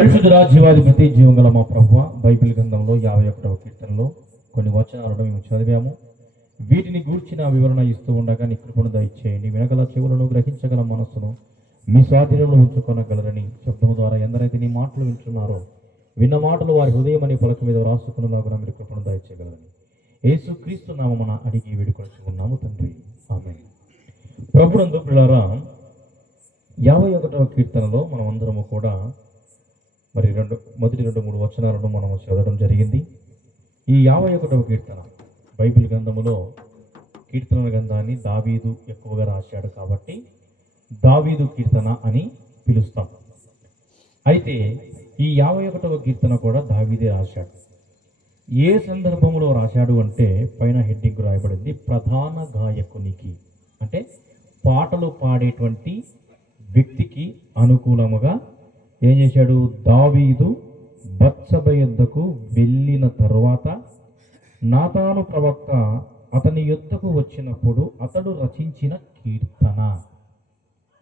పరిశుద్ధ రాజ్యాధిపతి జీవంగల మా ప్రభువ, బైబిల్ గ్రంథంలో 51వ కీర్తనలో కొన్ని వచనాలను మేము చదివాము. వీటిని గూర్చిన వివరణ ఇస్తూ ఉండగా నీ కృపను దయచేయండి. వినగల చెవులను, గ్రహించగల మనస్సును మీ స్వాధీనంలో ఉంచుకొనగలరని శబ్దము ద్వారా ఎందరైతే నీ మాటలు వింటున్నారో విన్న మాటలు వారి హృదయం అనే పలక మీద రాసుకున్నదాకా మీరు కృపను దయచేయగలరని యేసు క్రీస్తు నామమున అడిగి వేడుకొనుచున్నాము తండ్రి, ఆమేన్. ప్రభునందు పిల్లారా, 51వ కీర్తనలో మనం అందరము కూడా మరి మొదటి 2-3 వచనాలను మనము చదవడం జరిగింది. ఈ 51వ కీర్తన బైబిల్ గ్రంథములో కీర్తనల గ్రంథాన్ని దావీదు ఎక్కువగా రాశాడు కాబట్టి దావీదు కీర్తన అని పిలుస్తాం. అయితే ఈ 51వ కీర్తన కూడా దావీదే రాశాడు. ఏ సందర్భంలో రాశాడు అంటే పైన హెడ్డింగ్ రాయబడింది ప్రధాన గాయకునికి, అంటే పాటలు పాడేటువంటి వ్యక్తికి అనుకూలముగా ఏం చేశాడు. దావీదు బత్షెబ యొద్దకు వెళ్ళిన తరువాత నాతాను ప్రవక్త అతని యొద్దకు వచ్చినప్పుడు అతడు రచించిన కీర్తన.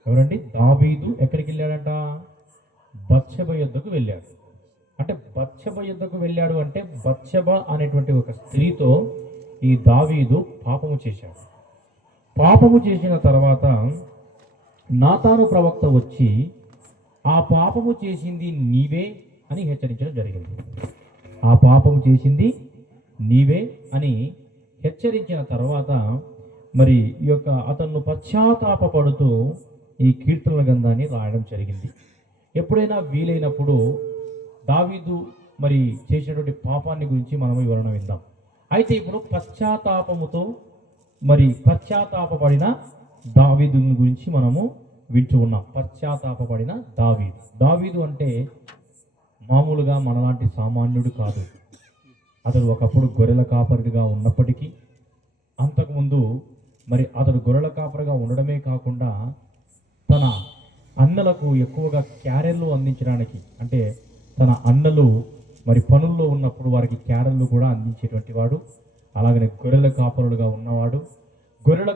ఎవరండి? దావీదు ఎక్కడికి వెళ్ళాడంట? బత్షెబ యొద్దకు వెళ్ళాడు. అంటే బత్షెబ యొద్దకు వెళ్ళాడు అంటే బత్షెబ అనేటువంటి ఒక స్త్రీతో ఈ దావీదు పాపము చేశాడు. పాపము చేసిన తర్వాత నాతాను ప్రవక్త వచ్చి ఆ పాపము చేసింది నీవే అని హెచ్చరించడం జరిగింది. ఆ పాపము చేసింది నీవే అని హెచ్చరించిన తర్వాత మరి ఈ యొక్క అతను పశ్చాత్తాపపడుతూ ఈ కీర్తనల గ్రంథాన్ని రాయడం జరిగింది. ఎప్పుడైనా వీలైనప్పుడు దావీదు మరి చేసినటువంటి పాపాన్ని గురించి మనము వివరణ విందాం. అయితే ఇప్పుడు పశ్చాత్తాపముతో మరి పశ్చాత్తాపపడిన దావీదు గురించి మనము వింటూ ఉన్నాం. పశ్చాత్తాపపడిన దావీదు. దావీదు అంటే మామూలుగా మనలాంటి సామాన్యుడు కాదు. అతడు ఒకప్పుడు గొర్రెల కాపరిగా ఉన్నప్పటికీ అంతకుముందు మరి అతడు గొర్రెల కాపరిగా ఉండడమే కాకుండా తన అన్నలకు ఎక్కువగా క్యారెళ్ళు అందించడానికి, అంటే తన అన్నలు మరి పనుల్లో ఉన్నప్పుడు వారికి క్యారెళ్ళు కూడా అందించేటువంటి వాడు. అలాగనే గొర్రెల కాపరులుగా ఉన్నవాడు. గొర్రెల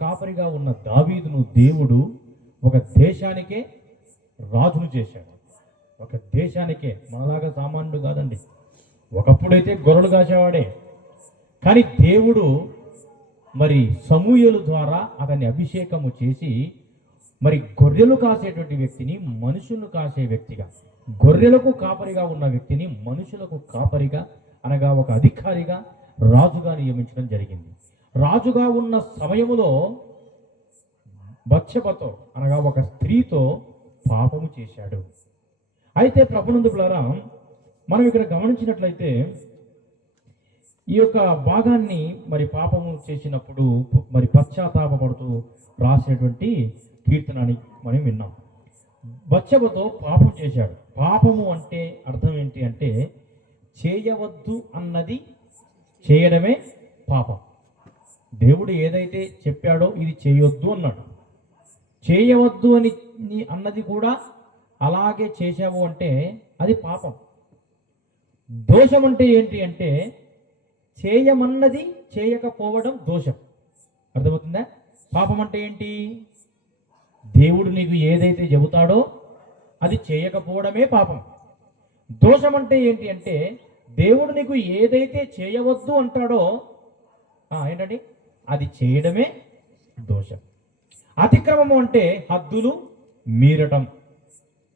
కాపరిగా ఉన్న దావీదును దేవుడు ఒక దేశానికే రాజును చేశాడు. ఒక దేశానికే, మనలాగా సామాన్యుడు కాదండి. ఒకప్పుడైతే గొర్రెలు కాసేవాడే, కానీ దేవుడు మరి సమూయేలు ద్వారా అతన్ని అభిషేకము చేసి మరి గొర్రెలు కాసేటువంటి వ్యక్తిని మనుషులను కాసే వ్యక్తిగా, గొర్రెలకు కాపరిగా ఉన్న వ్యక్తిని మనుషులకు కాపరిగా అనగా ఒక అధికారిగా రాజుగా నియమించడం జరిగింది. రాజుగా ఉన్న సమయములో బత్షెబతో అనగా ఒక స్త్రీతో పాపము చేశాడు. అయితే ప్రభునందు పిల్లారా, మనం ఇక్కడ గమనించినట్లయితే ఈ యొక్క భాగాన్ని మరి పాపము చేసినప్పుడు మరి పశ్చాత్తాపపడుతూ రాసేటువంటి కీర్తనని మనం విన్నాం. బత్షెబతో పాపం చేశాడు. పాపము అంటే అర్థం ఏంటి అంటే చేయవద్దు అన్నది చేయడమే పాపం. దేవుడు ఏదైతే చెప్పాడో ఇది చేయొద్దు అన్నాడు. చేయవద్దు అని అన్నది కూడా అలాగే చేశావు అంటే అది పాపం. దోషం అంటే ఏంటి అంటే చేయమన్నది చేయకపోవడం దోషం. అర్థమవుతుందా? పాపం అంటే ఏంటి? దేవుడు నీకు ఏదైతే చెబుతాడో అది చేయకపోవడమే పాపం. దోషం అంటే ఏంటి అంటే దేవుడు నీకు ఏదైతే చేయవద్దు అంటాడో ఏంటండి అది చేయడమే దోషం. అతిక్రమము అంటే హద్దులు మీరటం,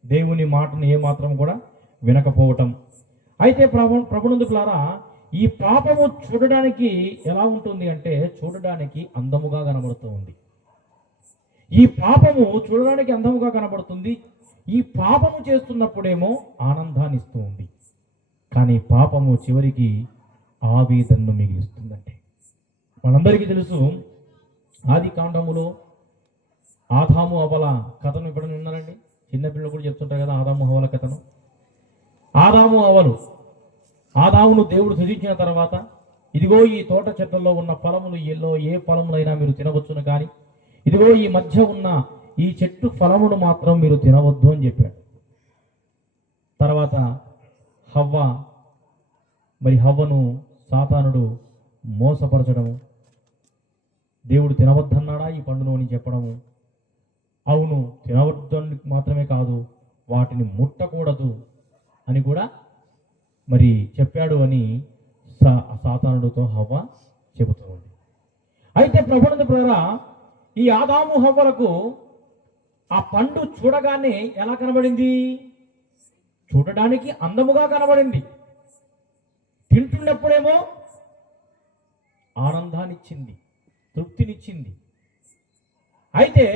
దేవుని మాటను ఏమాత్రం కూడా వినకపోవటం. అయితే ప్రభునందు పిల్లారా, ఈ పాపము చూడడానికి ఎలా ఉంటుంది అంటే చూడడానికి అందముగా కనబడుతూ ఉంది. ఈ పాపము చూడడానికి అందముగా కనబడుతుంది. ఈ పాపము చేస్తున్నప్పుడేమో ఆనందాన్ని ఇస్తూ ఉంది. కానీ పాపము చివరికి ఆవేదనను మిగిలిస్తుందంటే మనందరికీ తెలుసు. ఆది కాండములో ఆదాము హవ్వల కథను ఎప్పుడైనా విన్నారండి? చిన్నపిల్లలు కూడా చెప్తుంటారు కదా ఆదాము హవ్వల కథను. ఆదాము హవ్వలు, ఆదామును దేవుడు సృజించిన తర్వాత ఇదిగో ఈ తోట చెట్లలో ఉన్న ఫలములు ఏ ఫలములైనా మీరు తినవచ్చును, కానీ ఇదిగో ఈ మధ్య ఉన్న ఈ చెట్టు ఫలమును మాత్రం మీరు తినవద్దు అని చెప్పాడు. తర్వాత హవ్వను సాతానుడు మోసపరచడము, దేవుడు తినవద్దన్నాడా ఈ పండును అని చెప్పడము, అవును తినవద్దు మాత్రమే కాదు వాటిని ముట్టకూడదు అని కూడా మరి చెప్పాడు అని సాతానుడితో హవ్వ చెబుతూ ఉంది. అయితే ప్రభునందు ప్రియులారా, ఈ ఆదాము హవ్వలకు ఆ పండు చూడగానే ఎలా కనబడింది? చూడడానికి అందముగా కనబడింది. తింటున్నప్పుడేమో ఆనందాన్నిచ్చింది, తృప్తినిచ్చింది. అయితే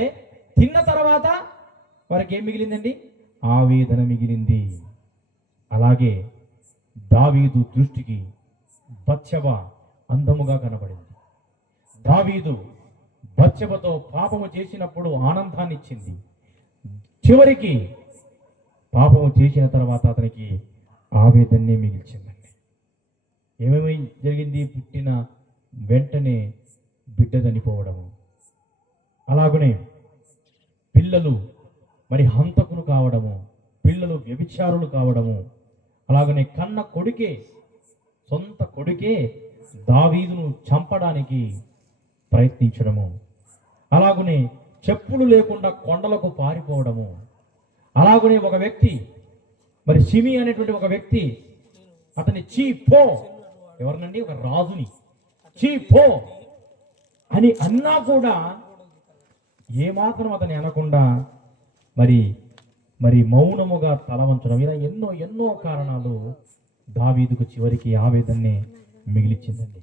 తిన్న తర్వాత వారికి ఏం మిగిలిందండి? ఆవేదన మిగిలింది. అలాగే దావీదు దృష్టికి బత్షెబ అందముగా కనబడింది. దావీదు బత్షెబతో పాపము చేసినప్పుడు ఆనందాన్ని ఇచ్చింది. చివరికి పాపము చేసిన తర్వాత అతనికి ఆవేదన్నే మిగిల్చిందండి. ఏమేమి జరిగింది? పుట్టిన వెంటనే బిడ్డ చనిపోవడము, అలాగనే పిల్లలు మరి హంతకులు కావడము, పిల్లలు వ్యభిచారులు కావడము, అలాగనే కన్న కొడుకే, సొంత కొడుకే దావీదును చంపడానికి ప్రయత్నించడము, అలాగనే చెప్పులు లేకుండా కొండలకు పారిపోవడము, అలాగనే ఒక వ్యక్తి మరి షిమి అనేటువంటి ఒక వ్యక్తి అతని చీ పో, ఎవరినండి? ఒక రాజుని చీ పో అని అన్నా కూడా ఏమాత్రం అతని అనకుండా మరి మరి మౌనముగా తల వంచడం, ఇలా ఎన్నో ఎన్నో కారణాలు దావీదుకు చివరికి ఆవేదన్నే మిగిలిచ్చిందండి.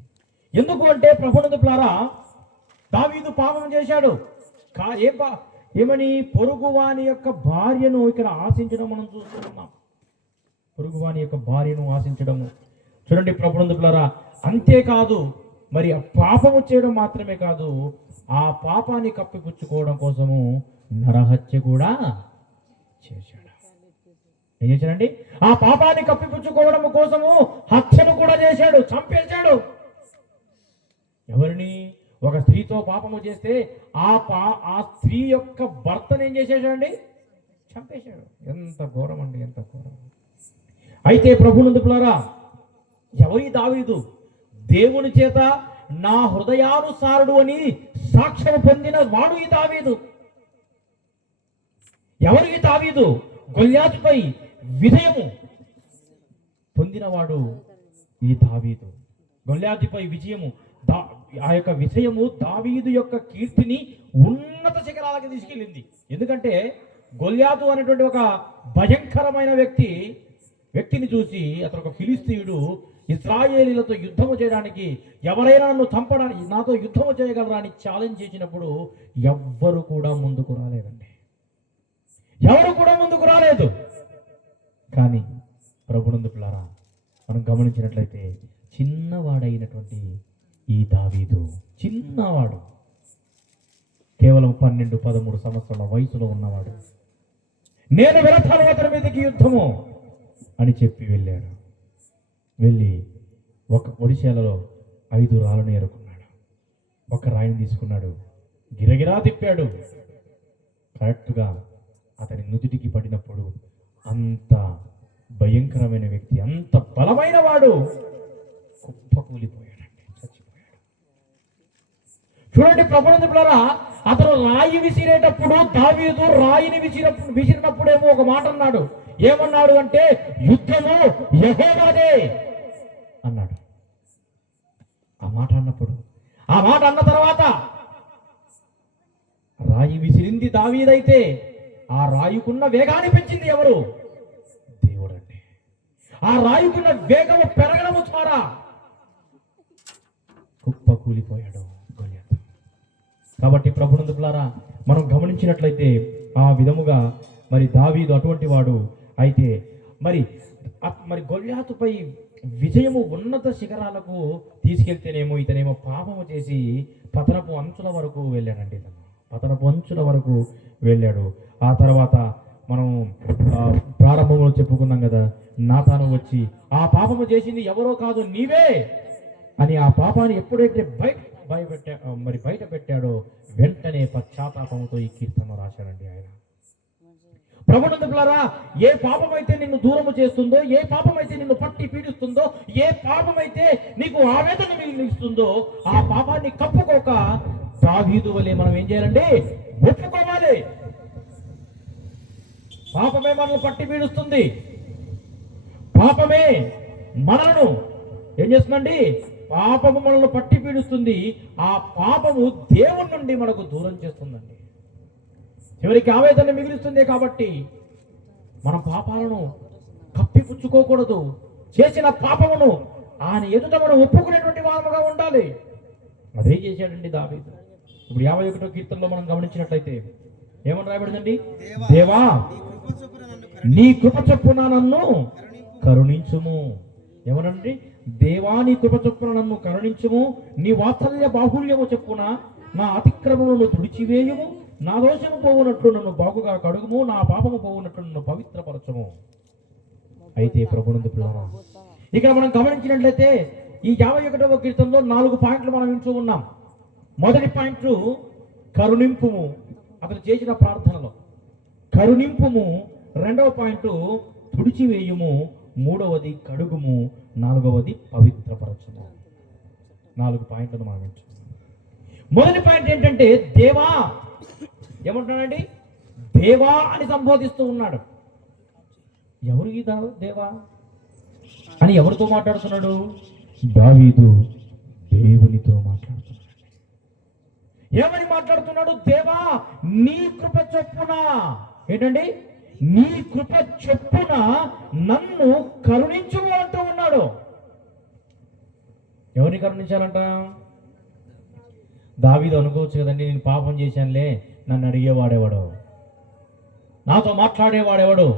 ఎందుకు అంటే ప్రభునందు ప్రియులారా, దావీదు పాపం చేశాడు. ఏమని? పొరుగువాని యొక్క భార్యను ఇక్కడ ఆశించడం మనం చూస్తున్నాం. పొరుగువాని యొక్క భార్యను ఆశించడము చూడండి ప్రభునందు ప్రియులారా. అంతేకాదు, మరి ఆ పాపము చేయడం మాత్రమే కాదు, ఆ పాపాన్ని కప్పిపుచ్చుకోవడం కోసము నరహత్య కూడా చేశాడు. ఏం చేశాడండి? ఆ పాపాన్ని కప్పిపుచ్చుకోవడం కోసము హత్యను కూడా చేశాడు, చంపేశాడు. ఎవరిని? ఒక స్త్రీతో పాపము చేస్తే ఆ స్త్రీ యొక్క భర్తను ఏం చేసేసాడండి? చంపేశాడు. ఎంత ఘోరం అండి, ఎంత ఘోరం. అయితే ప్రభునందు ప్రియులారా, ఎవరి దావీదు? దేవుని చేత నా హృదయానుసారుడు అని సాక్ష్యం పొందిన వాడు ఈ దావీదు. ఎవరికి దావీదు? గొల్యాతుపై విజయము పొందినవాడు ఈ దావీదు. గొల్యాతుపై విజయము, ఆ యొక్క విజయము దావీదు యొక్క కీర్తిని ఉన్నత శిఖరాలకు తీసుకెళ్ళింది. ఎందుకంటే గొల్యాతు అనేటువంటి ఒక భయంకరమైన వ్యక్తిని చూసి అతను ఒక ఫిలిస్తీయుడు ఇశ్రాయేలీలతో యుద్ధము చేయడానికి, ఎవరైనా నన్ను చంపడానికి నాతో యుద్ధము చేయగలరా అని ఛాలెంజ్ చేసినప్పుడు ఎవ్వరు కూడా ముందుకు రాలేదండి. ఎవరు కూడా ముందుకు రాలేదు. కానీ ప్రభునందు ప్రియులారా, మనం గమనించినట్లయితే చిన్నవాడైనటువంటి ఈ దావీదు, చిన్నవాడు, కేవలం 12-13 సంవత్సరాల వయసులో ఉన్నవాడు, నేను వెళతాను అతని మీదకి యుద్ధము అని చెప్పి వెళ్ళాడు. వెళ్ళి ఒక పొడిశాలలో 5 రాళ్ళను ఏరుకున్నాడు. ఒక రాయిని తీసుకున్నాడు, గిరగిరా తిప్పాడు. కరెక్ట్గా అతని నుదుటికి పడినప్పుడు అంత భయంకరమైన వ్యక్తి, అంత బలమైన వాడు కుప్పకూలిపోయాడండి, చచ్చిపోయాడు. చూడండి ప్రభునందు ప్రియులారా, అతను రాయి విసిరేటప్పుడు దావీదు రాయిని విసిరినప్పుడేమో ఒక మాట అన్నాడు. ఏమన్నాడు అంటే, యుద్ధము యెహోవాదే అన్నాడు. ఆ మాట అన్న తర్వాత రాయి విసిరింది దావీదైతే ఆ రాయికున్న వేగాన్ని పెంచింది ఎవరు? దేవుడండి. ఆ రాయికున్న వేగము పెరగడము ద్వారా కుప్ప కూలిపోయాడు గొల్యాతు. కాబట్టి ప్రభునందు ప్రియులారా, మనం గమనించినట్లయితే ఆ విధముగా మరి దావీదు అటువంటి వాడు. అయితే మరి గొల్యాతుపై విజయము ఉన్నత శిఖరాలకు తీసుకెళ్తేనేమో ఇతనేమో పాపము చేసి పతనపు అంచుల వరకు వెళ్ళాడండి. పతనపు అంచుల వరకు వెళ్ళాడు. ఆ తర్వాత మనం ప్రారంభంలో చెప్పుకున్నాం కదా, నాతాను వచ్చి ఆ పాపము చేసింది ఎవరో కాదు నీవే అని ఆ పాపాన్ని ఎప్పుడైతే బయట పెట్టాడో వెంటనే పశ్చాత్తాపంతో ఈ కీర్తన రాశాడండి ఆయన. ప్రభునందు ప్రియులారా, ఏ పాపమైతే నిన్ను దూరము చేస్తుందో, ఏ పాపమైతే నిన్ను పట్టి పీడిస్తుందో, ఏ పాపమైతే నీకు ఆవేదన మిగిలిస్తుందో, ఆ పాపాన్ని కప్పుకోక దావీదు వలె మనం ఏం చేయాలండి? ఒప్పుకోవాలి. పాపమే మనల్ని పట్టి పీడిస్తుంది. పాపమే మనలను ఏం చేస్తుందండి? పాపము మనల్ని పట్టి పీడిస్తుంది. ఆ పాపము దేవుని నుండి మనకు దూరం చేస్తుందండి. చివరికి ఆవేదన మిగిలిస్తుంది. కాబట్టి మనం పాపాలను కప్పిపుచ్చుకోకూడదు. చేసిన పాపమును ఆయన ఎదుట మనం ఒప్పుకునేటువంటి వారముగా ఉండాలి. అదే చేశాడండి దావీదు. ఇప్పుడు 51వ కీర్తనలో మనం గమనించినట్లయితే ఏమని రాయబడిందండి? దేవా నీ కృప చొప్పున నన్ను కరుణించుము. ఏమనండి? దేవా నీ కృప చొప్పున నన్ను కరుణించుము. నీ వాత్సల్య బాహుళ్యము చొప్పున నా అతిక్రమములను తుడిచివేయుము. నా దోషము పోవునట్లు నన్ను బాగుగా కడుగుము. నా పాపము పోవునట్లు నన్ను పవిత్రపరచము. అయితే ప్రభునందు పిల్లరా, ఇక్కడ మనం గమనించినట్లయితే ఈ 51వ కీర్తనలో 4 పాయింట్లు మనం వింటూ ఉన్నాం. మొదటి పాయింట్ కరుణింపుము, అతను చేసిన ప్రార్థనలో కరుణింపుము. రెండవ పాయింట్ తుడిచివేయుము. మూడవది కడుగుము. నాలుగవది పవిత్రపరచము. 4 పాయింట్లను మనం వింటున్నాం. మొదటి పాయింట్ ఏంటంటే దేవా. ఏమంటున్నాడండి? దేవా అని సంబోధిస్తూ ఉన్నాడు. ఎవరు ఈ దేవా అని ఎవరితో మాట్లాడుతున్నాడు? దావీదు దేవునితో మాట్లాడుతున్నాడు. ఏమని మాట్లాడుతున్నాడు? దేవా నీ కృప చొప్పున, ఏంటండి? నీ కృప చొప్పున నన్ను కరుణించు అంటూ ఉన్నాడు. ఎవరిని కరుణించాలంట? దావీదు అనుకోవచ్చు కదండి, నేను పాపం చేశానులే, నన్ను అడిగేవాడేవాడు, నాతో మాట్లాడేవాడెవడు,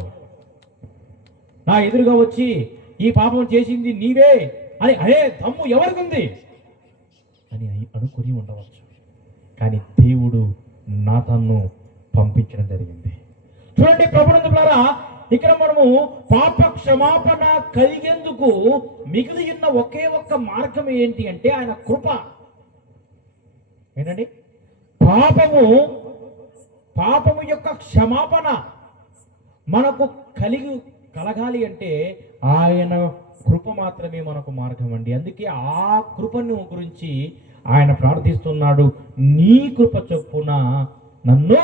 నా ఎదురుగా వచ్చి ఈ పాపం చేసింది నీవే అని అనే దమ్ము ఎవరికి ఉంది అని అనుకుని ఉండవచ్చు. కానీ దేవుడు నాతాను పంపించడం జరిగింది. చూడండి ప్రభునందులారా, ఇక్కడ మనము పాప క్షమాపణ కలిగేందుకు మిగిలి ఉన్న ఒకే ఒక్క మార్గం ఏంటి అంటే ఆయన కృప. ఏంటండి? పాపము యొక్క క్షమాపణ మనకు కలగాలి అంటే ఆయన కృప మాత్రమే మనకు మార్గం అండి. అందుకే ఆ కృపను గురించి ఆయన ప్రార్థిస్తున్నాడు. నీ కృప చొప్పున నన్ను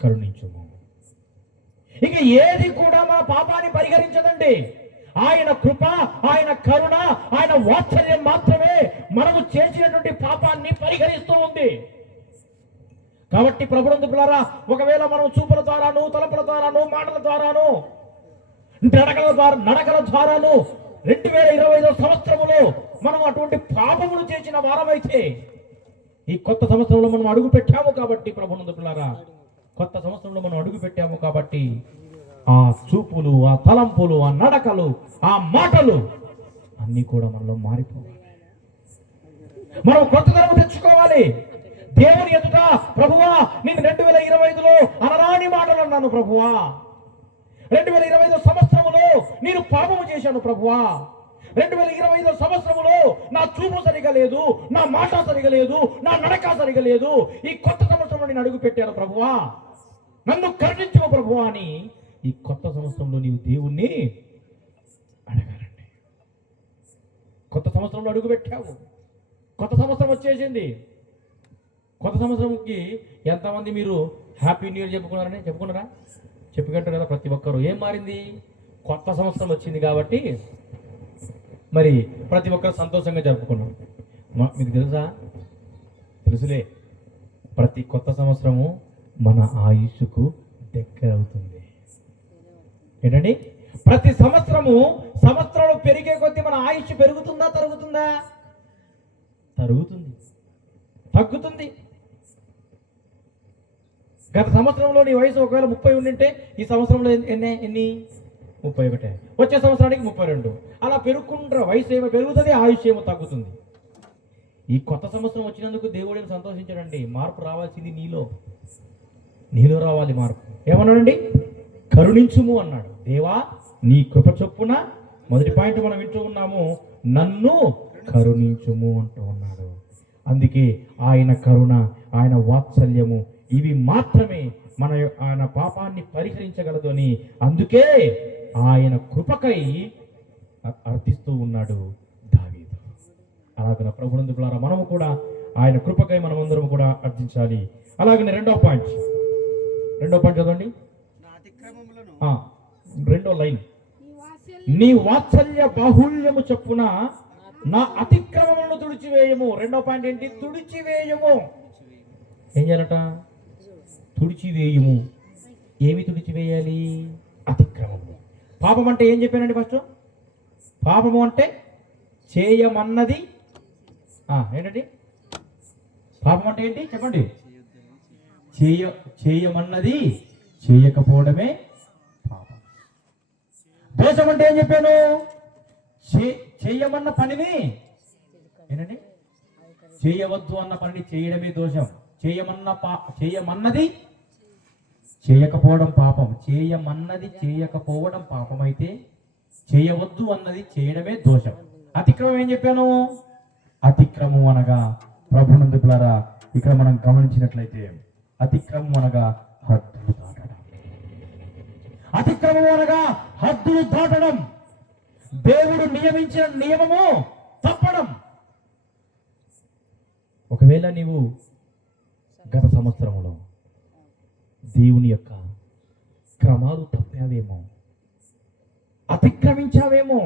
కరుణించుము. ఇక ఏది కూడా మన పాపాన్ని పరిహరించదండి. ఆయన కృప, ఆయన కరుణ, ఆయన వాత్సల్యం మాత్రమే మనము చేసినటువంటి పాపాన్ని పరిహరిస్తూ ఉంది. కాబట్టి ప్రభునందు పిల్లరా, ఒకవేళ మనం చూపుల ద్వారాను, తలపుల ద్వారాను, మాటల ద్వారాను, నడకల ద్వారాను 2025వ సంవత్సరములో మనం అటువంటి పాపములు చేసిన వారమైతే ఈ కొత్త సంవత్సరంలో మనం అడుగు పెట్టాము. కాబట్టి ప్రభునందు పిల్లరా, కొత్త సంవత్సరంలో మనం అడుగు పెట్టాము కాబట్టి ఆ చూపులు, ఆ తలంపులు, ఆ నడకలు, ఆ మాటలు అన్నీ కూడా మనలో మారిపోవాలి. మనం కొత్త తరం తెచ్చుకోవాలి. దేవుని ఎదుట ప్రభువా నేను 2025లో అనరాని మాటలు అన్నాను ప్రభువా, 2025 సంవత్సరములో నేను పాపము చేశాను ప్రభువా, 2025 సంవత్సరములో నా చూపు సరిగా లేదు, నా మాట సరిగా లేదు, నా నడక సరిగా లేదు. ఈ కొత్త సంవత్సరంలో నేను అడుగు పెట్టాను ప్రభువా, నన్ను కరుణించు ప్రభువా అని ఈ కొత్త సంవత్సరంలో నీవు దేవుణ్ణి అడగాలండి. కొత్త సంవత్సరంలో అడుగు పెట్టావు, కొత్త సంవత్సరం వచ్చేసింది. కొత్త సంవత్సరంకి ఎంతమంది మీరు హ్యాపీ న్యూ ఇయర్ చెప్పుకున్నారా? చెప్పుకుంటారు కదా ప్రతి ఒక్కరు. ఏం మారింది? కొత్త సంవత్సరం వచ్చింది కాబట్టి మరి ప్రతి ఒక్కరు సంతోషంగా జరుపుకున్నాం. మీకు తెలుసులే, ప్రతి కొత్త సంవత్సరము మన ఆయుష్కు దగ్గర అవుతుంది. ఏంటండి? ప్రతి సంవత్సరంలో పెరిగే కొద్దీ మన ఆయుష్ పెరుగుతుందా తరుగుతుందా? తగ్గుతుంది. గత సంవత్సరంలో నీ వయసు ఒకవేళ 30 ఉండింటే ఈ సంవత్సరంలో ఎన్ని 31, వచ్చే సంవత్సరానికి 32. అలా పెరుగుకుంటారు. వయసు ఏమో పెరుగుతుంది, ఆయుష్ ఏమో తగ్గుతుంది. ఈ కొత్త సంవత్సరం వచ్చినందుకు దేవుడిని సంతోషించడండి. మార్పు రావాల్సింది నీలో రావాలి మార్పు. ఏమన్నాడండి? కరుణించుము అన్నాడు. దేవా నీ కృప చొప్పున, మొదటి పాయింట్ మనం వింటూ ఉన్నాము, నన్ను కరుణించుము అంటూ ఉన్నాడు. అందుకే ఆయన కరుణ, ఆయన వాత్సల్యము ఇవి మాత్రమే ఆయన పాపాన్ని పరిహరించగలదు అని అందుకే ఆయన కృపకై అర్థిస్తూ ఉన్నాడు దావీదు. అలాగన ప్రభునందు పిల్లరా, మనము కూడా ఆయన కృపకై మనమందరం కూడా అర్థించాలి. అలాగనే రెండో పాయింట్ చదవండి. ఆ, రెండో లైన్, నీ వాత్సల్య బాహుళ్యము చొప్పున నా అతిక్రమములను తుడిచివేయము. రెండో పాయింట్ ఏంటి? తుడిచివేయము. ఏం చేయాలట? తుడిచివేయము. ఏమి తుడిచివేయాలి? అతిక్రమము. పాపం అంటే ఏం చెప్పానండి ఫస్ట్? పాపము అంటే చేయమన్నది ఏంటండి? పాపం అంటే ఏంటి చెప్పండి? చేయమన్నది చేయకపోవడమే పాపం. దోషం అంటే ఏం చెప్పాను? చేయమన్న పనిని ఏంటండి? చేయవద్దు అన్న పనిని చేయడమే దోషం. చేయమన్నది చేయకపోవడం పాపం. చేయమన్నది చేయకపోవడం పాపం అయితే చేయవద్దు అన్నది చేయడమే దోషం. అతిక్రమం ఏం చెప్పాను? అతిక్రమం అనగా ప్రభునందు పిల్లరా, ఇక్కడ మనం గమనించినట్లయితే అతిక్రమం అనగా హద్దులు దాటడం. అతిక్రమం అనగా హద్దులు దాటడం. దేవుడు నియమించిన నియమము తప్పడం. ఒకవేళ నీవు గత సంవత్సరంలో దేవుని యొక్క క్రమాలు తప్పావేమో, అతిక్రమించావేమో,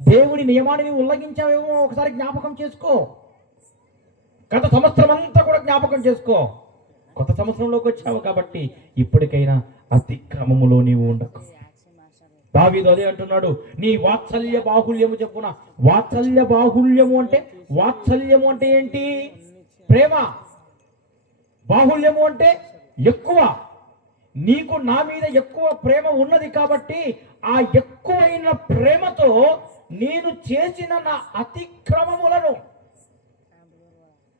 దేవుని నియమాన్ని ఉల్లంఘించావేమో, ఒకసారి జ్ఞాపకం చేసుకో. గత సంవత్సరం అంతా కూడా జ్ఞాపకం చేసుకో. కొత్త సంవత్సరంలోకి వచ్చావు కాబట్టి ఇప్పటికైనా అతిక్రమములో నీవు ఉండకు. దావీదు అదే అంటున్నాడు, నీ వాత్సల్య బాహుళ్యము చెప్పున. వాత్సల్య బాహుళ్యము అంటే, వాత్సల్యము అంటే ఏంటి? ప్రేమ. బాహుళ్యము అంటే ఎక్కువ. నీకు నా మీద ఎక్కువ ప్రేమ ఉన్నది కాబట్టి ఆ ఎక్కువైన ప్రేమతో నేను చేసిన నా అతిక్రమములను,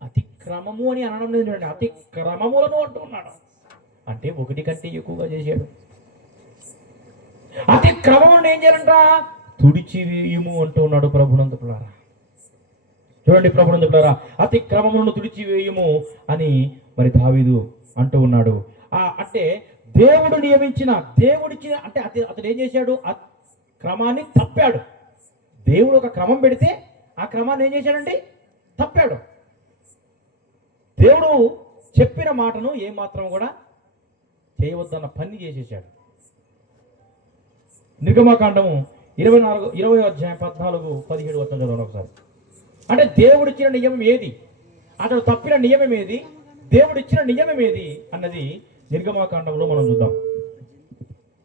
అతిక్రమము అని అనడం లేదు, అతిక్రమములను అంటున్నాడు. అంటే ఒకటి కంటే ఎక్కువగా చేశాడు. అతిక్రమములను ఏం చేయాలంట? తుడిచివేయుము అంటూ ఉన్నాడు ప్రభునందు పిల్లారా. చూడండి ప్రభునందు పిల్లారా, అతిక్రమములను తుడిచివేయుము అని మరి దావీదు అంటూ ఉన్నాడు. అంటే దేవుడు నియమించిన, దేవుడిచ్చిన, అంటే అతడు ఏం చేశాడు? ఆ క్రమాన్ని తప్పాడు. దేవుడు ఒక క్రమం పెడితే ఆ క్రమాన్ని ఏం చేశాడండి? తప్పాడు. దేవుడు చెప్పిన మాటను ఏమాత్రం కూడా చేయవద్దన్న పని చేసేసాడు. నిర్గమకాండము 20 అధ్యాయం 14-17 వచనం చదవండి ఒకసారి. అంటే దేవుడిచ్చిన నియమం ఏది, అతడు తప్పిన నియమం ఏది, దేవుడిచ్చిన నియమం ఏది అన్నది నిర్గమకాండంలో మనం చూద్దాం.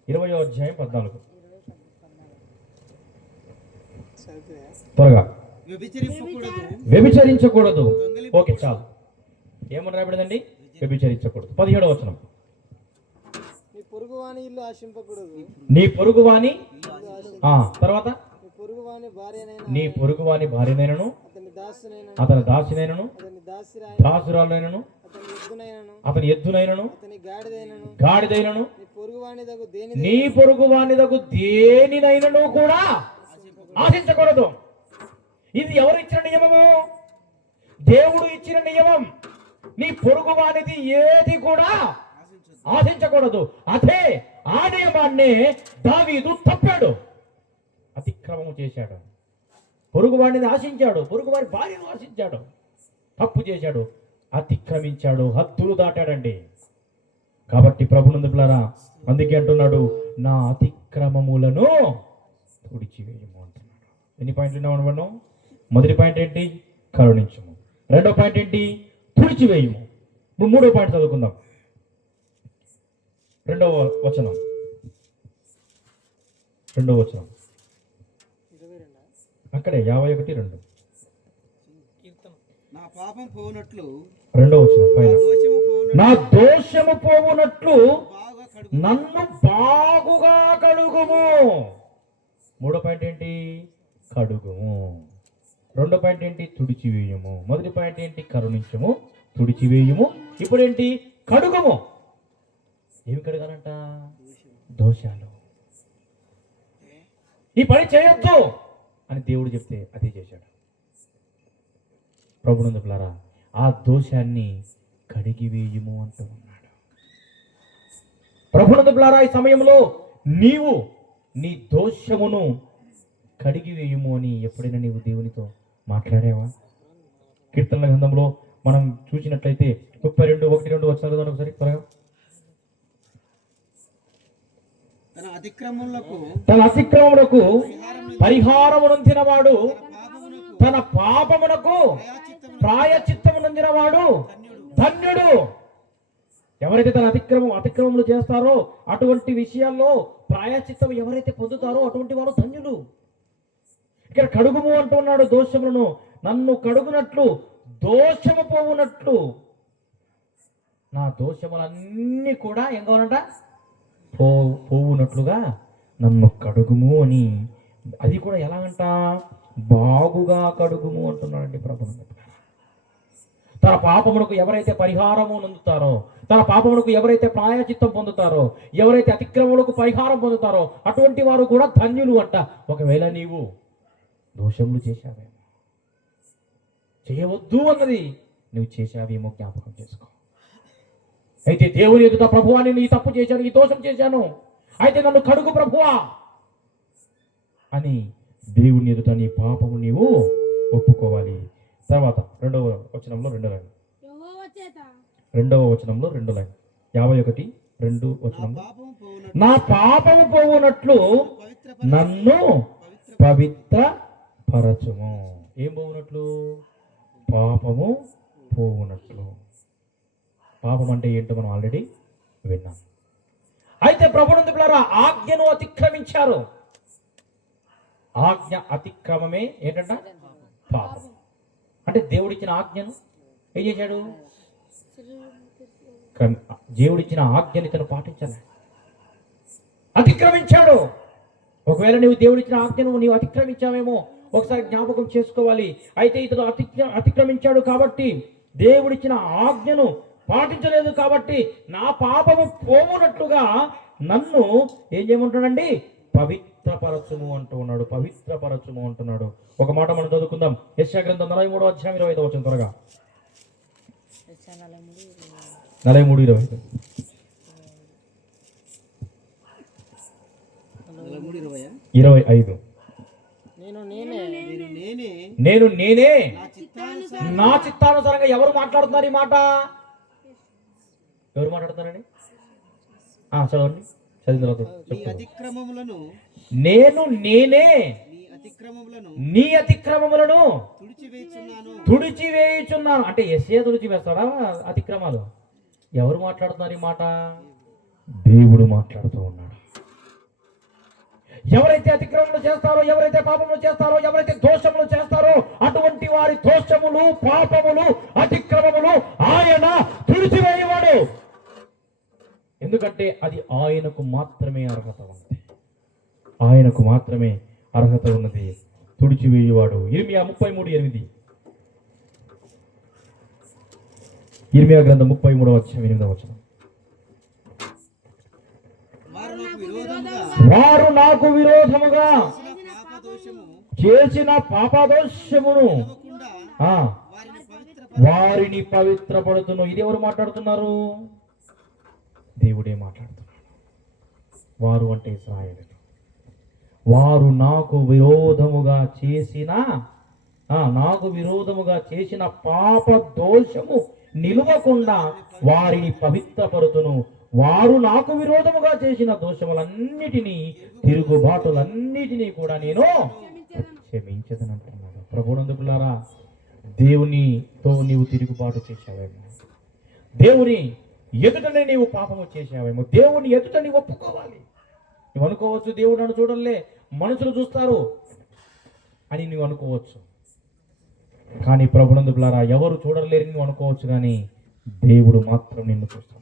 20 అధ్యాయం 14. త్వరగా. వ్యభిచరించకూడదు. ఓకే చాలు. ఏమని రాబడిందండి? వ్యభిచరించకూడదు. 17వ వచనం. నీ పొరుగువాని తర్వాత నీ పొరుగువాని భార్యనైనను, అతని దాసినైనను, దాసురాలైనను, అతని ఎద్దునైనను, గాడిదైనను, నీ పొరుగువానిదగు దేనినైనను కూడా ఆశించకూడదు. ఇది ఎవరు ఇచ్చిన నియమము? దేవుడు ఇచ్చిన నియమం. నీ పొరుగువానిది ఏది కూడా ఆశించకూడదు. అదే ఆ నియమాన్నే దావీదు తప్పాడు, అతిక్రమము చేశాడు. పొరుగువాడిని ఆశించాడు, పొరుగువారి భార్యను ఆశించాడు, తప్పు చేశాడు, అతిక్రమించాడు, హద్దులు దాటాడండి. కాబట్టి ప్రభునందు పిల్లారా, అందుకే అంటున్నాడు, నా అతిక్రమములను తుడిచివేయము అంటున్నాడు. ఎన్ని పాయింట్లు ఉన్నామని మనం? మొదటి పాయింట్ ఏంటి? కరుణించము. రెండో పాయింట్ ఏంటి? తుడిచివేయము. మూడో పాయింట్ చదువుకుందాం. 2వ వచనం. అక్కడే 51:2. నా పాపం పోవునట్లు, 2వ వచనం పైన, నా దోషము పోవునట్లు నన్ను బాగుగా కడుగుము. మూడో పాయింట్ ఏంటి? కడుగుము. రెండో పాయింట్ ఏంటి? తుడిచివేయము. మొదటి పాయింట్ ఏంటి? కరుణించము, తుడిచివేయము. ఇప్పుడు ఏంటి? కడుగుము. ఏమి కడగాలంట? దోషాలు. ఈ పని చేయొద్దు అని దేవుడు చెప్తే అదే చేశాడు. ప్రభునందు పిల్లారా, ఆ దోషాన్ని కడిగివేయము అంటూ ఉన్నాడు. ప్రభునందు పిల్లారా, ఈ సమయంలో నీవు నీ దోషమును కడిగివేయము అని ఎప్పుడైనా నీవు దేవునితో మాట్లాడావా? కీర్తనల గ్రంథంలో మనం చూసినట్లయితే 32:1-2 వచనాలు ఒకసారి త్వరగా. తన అతిక్రమములకు పరిహారము నొందినవాడు, తన పాపమునకు ప్రాయచిత్తము నొందినవాడు ధన్యుడు. ఎవరైతే తన అతిక్రమములు చేస్తారో, అటువంటి విషయాల్లో ప్రాయచిత్తం ఎవరైతే పొందుతారో అటువంటి వారు ధన్యులు. ఇక్కడ కడుగుము అంటున్నాడు దోషములను. నన్ను కడుగునట్లు, దోషము పోవునట్లు, నా దోషములన్నీ కూడా ఏం కావాలంట, పోవునట్లుగా నన్ను కడుగుము అని. అది కూడా ఎలాగంట, బాగుగా కడుగుము అంటున్నాడండి ప్రభువు. తన పాపమునకు ఎవరైతే పరిహారము నొందుతారో, తన పాపమునకు ఎవరైతే ప్రాయచిత్తం పొందుతారో, ఎవరైతే అతిక్రమములకు పరిహారం పొందుతారో అటువంటి వారు కూడా ధన్యులు అంట. ఒకవేళ నీవు దోషములు చేశావేమో, చేయవద్దు అన్నది నువ్వు చేశావేమో జ్ఞాపకం చేసుకో. అయితే దేవుని ఎదుట, ప్రభువా నేను ఈ తప్పు చేశాను, ఈ దోషం చేశాను, అయితే నన్ను కడుగు ప్రభువా అని దేవుని ఎదుట నీ పాపము నీవు ఒప్పుకోవాలి. తర్వాత రెండవ వచనంలో 2 లైన్, 51:2 నా పాపము పోవునట్లు నన్ను పవిత్ర పరచుము. ఏం పోవునట్లు? పాపము పోవునట్లు. పాపం అంటే ఏంటో మనం ఆల్రెడీ విన్నాం. అయితే ప్రభునందు పిల్లరా, ఆజ్ఞను అతిక్రమించారు. ఆజ్ఞ అతిక్రమమే ఏంటంట? పాపం. అంటే దేవుడిచ్చిన ఆజ్ఞను ఏం చేశాడు? దేవుడిచ్చిన ఆజ్ఞని తను పాటించాలి, అతిక్రమించాడు. ఒకవేళ నువ్వు దేవుడిచ్చిన ఆజ్ఞను నీవు అతిక్రమించావేమో ఒకసారి జ్ఞాపకం చేసుకోవాలి. అయితే ఇతను అతిక్రమించాడు కాబట్టి, దేవుడిచ్చిన ఆజ్ఞను పాటించలేదు కాబట్టి నా పాపము పోవునట్లుగా నన్ను ఏం చేయమంటాడండి? పవిత్రపరచుము అంటూ ఉన్నాడు. పవిత్రపరచుము అంటున్నాడు. ఒక మాట మనం చదువుకుందాం. యెషయా గ్రంథం 43:25 త్వరగా. 43:25. నేను నేనే నా చిత్తానుసారంగా. ఎవరు మాట్లాడుతున్నారు ఈ మాట? ఎవరు మాట్లాడుతున్నారండి? చదవండి, చదివిన తర్వాత. నేను నేనే నీ అతిక్రమములను తుడిచివేయుచున్నాను. అంటే యెషయా తుడిచివేస్తాడా అతిక్రమాలు? ఎవరు మాట్లాడుతున్నారు ఈ మాట? దేవుడు మాట్లాడుతూ ఉన్నాడు. ఎవరైతే అతిక్రమములు చేస్తారో, ఎవరైతే పాపములు చేస్తారో, ఎవరైతే దోషములు చేస్తారో అటువంటి వారి దోషములు, పాపములు, అతిక్రమములు ఆయన తుడిచివేయవాడు. ఎందుకంటే అది ఆయనకు మాత్రమే అర్హత ఉన్నది. ఆయనకు మాత్రమే అర్హత ఉన్నది. తుడిచివేయువాడు. ఇర్మియా 33:8. ఇర్మియా గ్రంథం 33:8. వారు నాకు విరోధముగా చేసిన పాపదోషమును వారిని పవిత్రపడుతును. ఇది ఎవరు మాట్లాడుతున్నారు? దేవుడే మాట్లాడుతున్నాడు. వారు అంటే ఇశ్రాయేలు. వారు నాకు విరోధముగా చేసిన పాప దోషము నిలువకుండా వారిని పవిత్రపరుతును. వారు నాకు విరోధముగా చేసిన దోషములన్నిటినీ, తిరుగుబాటులన్నిటినీ కూడా నేను క్షమించదనంటున్నాడు. ప్రభువునందుకులారా, దేవునితో నీవు తిరుగుబాటు చేశావేమో, దేవుని ఎదుటనే నీవు పాపము చేశావేమో, దేవుని ఎదుట నీవు ఒప్పుకోవాలి. నువ్వు అనుకోవచ్చు, దేవుడు నన్ను చూడలే, మనుషులు చూస్తారు అని నువ్వు అనుకోవచ్చు. కానీ ప్రభువునందుకులారా, ఎవరు చూడలేరు నువ్వు అనుకోవచ్చు, కానీ దేవుడు మాత్రం నిన్ను చూస్తాడు.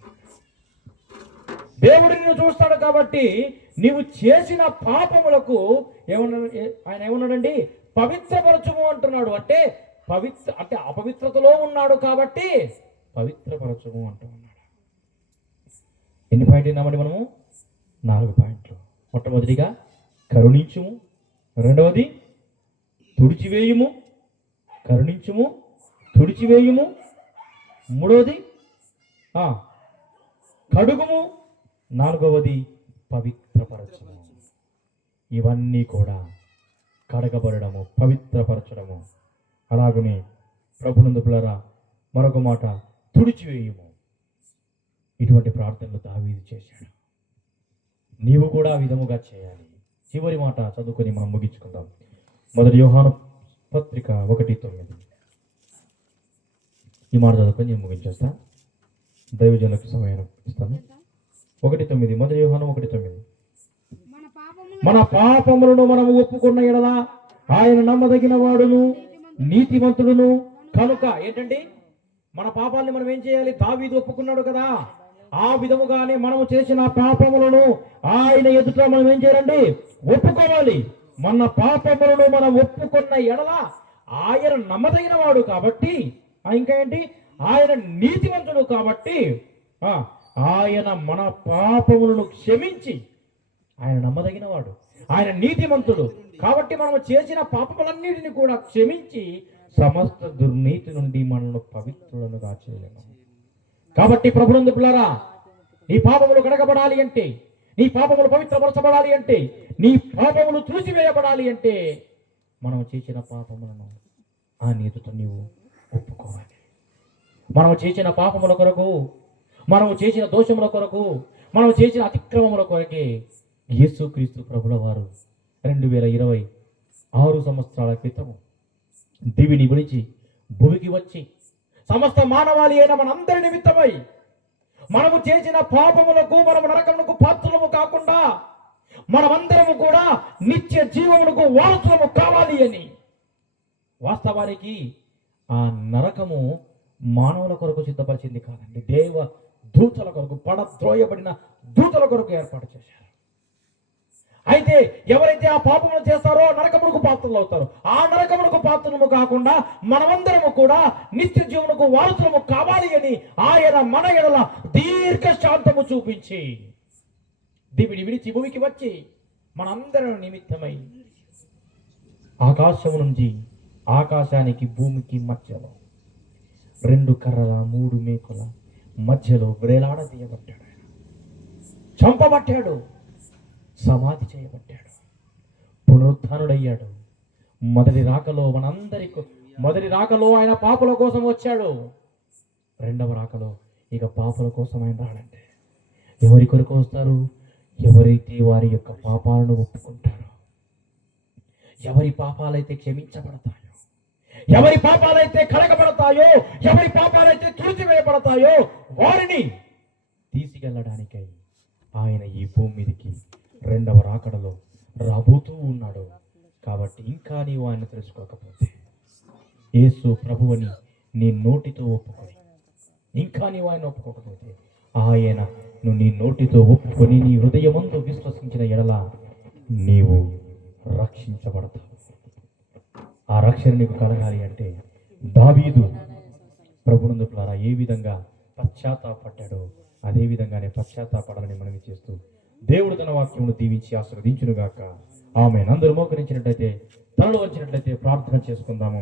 దేవుడు నిన్ను చూస్తాడు. కాబట్టి నీవు చేసిన పాపములకు ఆయన ఏమన్నాడండి? పవిత్రపరచుము అంటున్నాడు. అంటే అపవిత్రతలో ఉన్నాడు కాబట్టి పవిత్రపరచుము అంటూ ఉన్నాడు. ఎన్ని పాయింట్లు విన్నామండి మనము? 4 పాయింట్లు. మొట్టమొదటిగా కరుణించుము, రెండవది తుడిచివేయుము, కరుణించుము, తుడిచివేయుము, మూడవది కడుగుము, నాలుగవది పవిత్రపరచము. ఇవన్నీ కూడా కడగబడము, పవిత్రపరచడము. అలాగనే ప్రభునందు పిల్లరా, మరొక మాట, తుడిచివేయము. ఇటువంటి ప్రార్థనలు దావీదు చేశాడు. నీవు కూడా ఆ విధముగా చేయాలి. చివరి మాట చదువుకొని మనం ముగించుకుందాం. మొదటి యోహాను పత్రిక 1:9. ఈ మాట చదువుకొని నేను ముగించేస్తా. దైవజనులకు సమయం ఇస్తాను. 1:9. మొదటి యోహాను 1:9. మన పాపములను మనము ఒప్పుకున్న ఎడల ఆయన నమ్మదగిన వాడును నీతిమంతుడును కనుక. ఏంటండి? మన పాపాలని మనం ఏం చేయాలి? దావీదు ఒప్పుకున్నాడు కదా, ఆ విధముగానే మనము చేసిన పాపములను ఆయన ఎదుట మనం ఏం చేయాలండి? ఒప్పుకోవాలి. మన పాపములను మనం ఒప్పుకున్న ఎడల ఆయన నమ్మదగిన వాడు కాబట్టి, ఇంకా ఏంటి? ఆయన నీతిమంతుడు కాబట్టి ఆయన మన పాపములను క్షమించి, ఆయన నమ్మదగిన వాడు, ఆయన నీతిమంతుడు కాబట్టి మనం చేసిన పాపములన్నిటిని కూడా క్షమించి సమస్త దుర్నీతి నుండి మనల్ని పవిత్రులుగా చేయలేము. కాబట్టి ప్రభునందు పిల్లరా, నీ పాపములు కడగబడాలి అంటే, నీ పాపములు పవిత్రపరచబడాలి అంటే, నీ పాపములు తుడిచివేయబడాలి అంటే మనం చేసిన పాపములను ఆ నీతితో నీవు ఒప్పుకోవాలి. మనము చేసిన పాపముల కొరకు, మనము చేసిన దోషముల కొరకు, మనము చేసిన అతిక్రమముల కొరకే యేసుక్రీస్తు ప్రభుల వారు 2026 సంవత్సరాల క్రితము దివిని విడిచి భూమికి వచ్చి సమస్త మానవాళి అయిన మనందరి నిమిత్తమై మనము చేసిన పాపములకు, మనము నరకమునకు పాత్రలము కాకుండా మనమందరము కూడా నిత్య జీవమునకు వారసులము కావాలి అని. వాస్తవానికి ఆ నరకము మానవుల కొరకు సిద్ధపరిచింది కాదండి, దేవ దూతల కొరకు, పడద్రోయబడిన దూతల కొరకు ఏర్పాటు చేశారు. అయితే ఎవరైతే ఆ పాపములు చేస్తారో నరకమునకు పాత్రలు అవుతారు. ఆ నరకమునకు పాత్రము కాకుండా మనమందరము కూడా నిత్య జీవనకు వారసులము కావాలి అని ఆయన మన ఎడల దీర్ఘ శాంతము చూపించి దివిడి విడిచి భూమికి వచ్చి మనందరం నిమిత్తమై ఆకాశము నుంచి ఆకాశానికి భూమికి మధ్యలో 2 కర్రల 3 మేకుల మధ్యలో వేలాడదీయబడ్డాడు. చంపబట్టాడు, సమాధి చేయబడ్డాడు, పునరుత్థానుడయ్యాడు. మొదటి రాకలో ఆయన పాపుల కోసం వచ్చాడు. రెండవ రాకలో ఇక పాపుల కోసం ఆయన రాడంటే ఎవరి కొరకు వస్తారు? ఎవరైతే వారి యొక్క పాపాలను ఒప్పుకుంటారో, ఎవరి పాపాలైతే క్షమించబడతాయో, ఎవరి పాపాలైతే కడగబడతాయో, ఎవరి పాపాలైతే తుడిచివేయబడతాయో వారిని తీసుకెళ్ళడానికై ఆయన ఈ భూమి మీదకి రెండవ రాకడలో రాబోతూ ఉన్నాడు. కాబట్టి ఇంకా నీవు ఆయన తెలుసుకోకపోతే, యేసు ప్రభువని నీ నోటితో ఒప్పుకొని, ఇంకా నీవు ఆయన ఒప్పుకోకపోతే, ఆయన నువ్వు నీ నోటితో ఒప్పుకొని నీ హృదయమందు విశ్వసించిన ఎడల నీవు రక్షించబడతావు. ఆ రక్షణ నీకు కలగాలి అంటే దావీదు ప్రభునందు ద్వారా ఏ విధంగా పశ్చాత్తాపడ్డాడో అదే విధంగానే పశ్చాత్తాపడాలని మనవి చేస్తూ దేవుడు తన వాక్యమును దీవించి ఆశీర్వదించునుగాక. ఆమేన్. అందరూ మోకరించినట్లయితే, తలలు వంచినట్లయితే ప్రార్థన చేసుకుందాము.